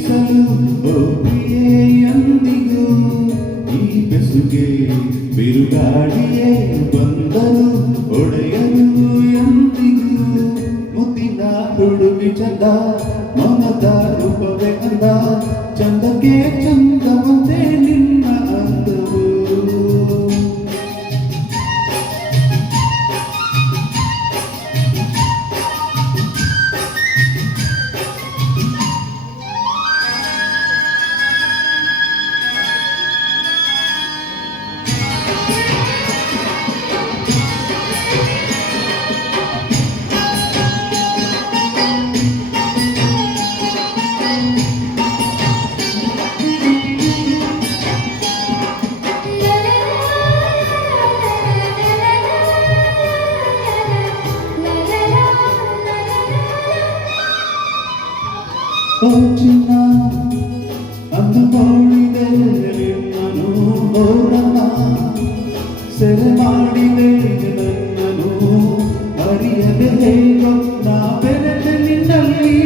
ಮೀಸಲು ಒಪ್ಪಿಯೇ ಎಂದಿಗೂ ಈ ಬೆಸುಗೆ ಬಿರುಗಾಳಿಯೇ ಬಂದರು ಒಡೆಯರು ಎಂದಿಗೂ ಮುತ್ತಿನ ಹುಡುಗಿ ಚಂದ ಮಮದ ರೂಪವೇ ಅಂದ ಚಂದಕ್ಕೆ ಚಂದವಂತೆ ನಿನ್ನ ಅಂದವು ಓ ಚಿನ್ನ ಅಂದು ಮಾಡಿದೆ ನಿನ್ನನು ನೋಡಮ್ಮ ಸೆರೆ ಮಾಡಿದೆ ನನ್ನನು ಅರಿಯದೆ ಹೇಗೋ ನಾ ಬೆರೆತೆ ನಿನ್ನಲ್ಲಿ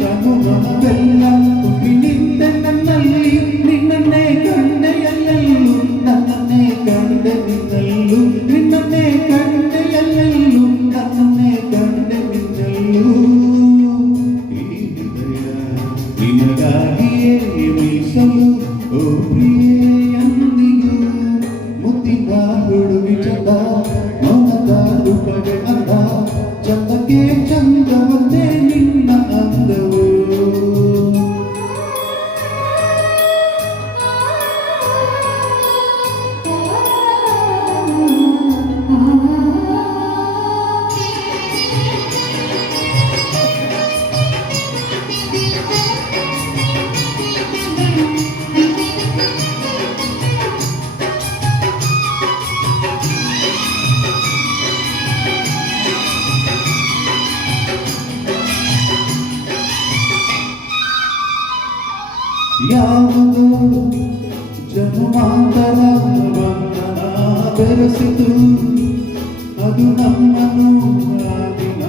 ಕನು ಮನವೆಲ್ಲ ತುಂಬಿ ನಿಂತೆ ನನ್ನಲ್ಲಿ ನಿನ್ನನ್ನೇ ಕಂಡೆಯಲ್ಲೆಲ್ಲೂ ನನ್ನನ್ನೇ ಕಂಡೆ ನಿನ್ನಲ್ಲೂ ನಿನ್ನನ್ನೇ ಕಂಡೆಯಲ್ಲೆಲ್ಲೂ ನನ್ನನ್ನೇ ಕಂಡೆ ನಿನ್ನಲ್ಲೂ ನಿನಗಾಗಿಯೇ ಮೀಸಲು ಓ ಪ್ರಿಯೆ ಎಂದಿಗೂ ಮುತ್ತಿನ ಹುಡುಗಿ ಚಂದ ಮೌನದ ರೂಪವೇ ಅಂದ ಚಂದಕ್ಕೆ ಚಂದವಂತೆ ನಿನ್ನ ಅಂದವು ಯಾವುದೋ ಜನ್ಮಾಂತರ ಬಂಧನ ಬೆರೆಸಿತು ಅದು ನಮ್ಮನ್ನು ಆ ದಿನ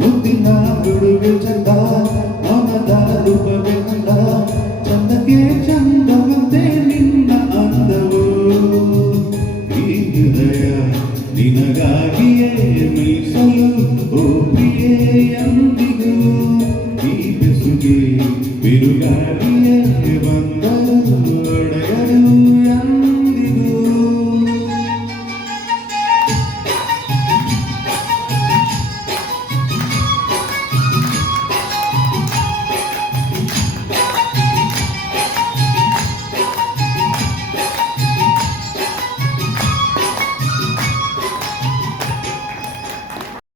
ಮುದ್ದಿನ ಹುಡುಗಿ ಚಂದ ಮಮದ ರೂಪವೇ ಅಂದ ಚಂದಕ್ಕೆ ಚಂದವಂತೆ ನಿನ್ನ ಅಂದವು ಈ ಹೃದಯ ನಿನಗಾಗಿಯೇ ಮೀಸಲು ಓ ಪ್ರಿಯೆ ಎಂದಿಗೂ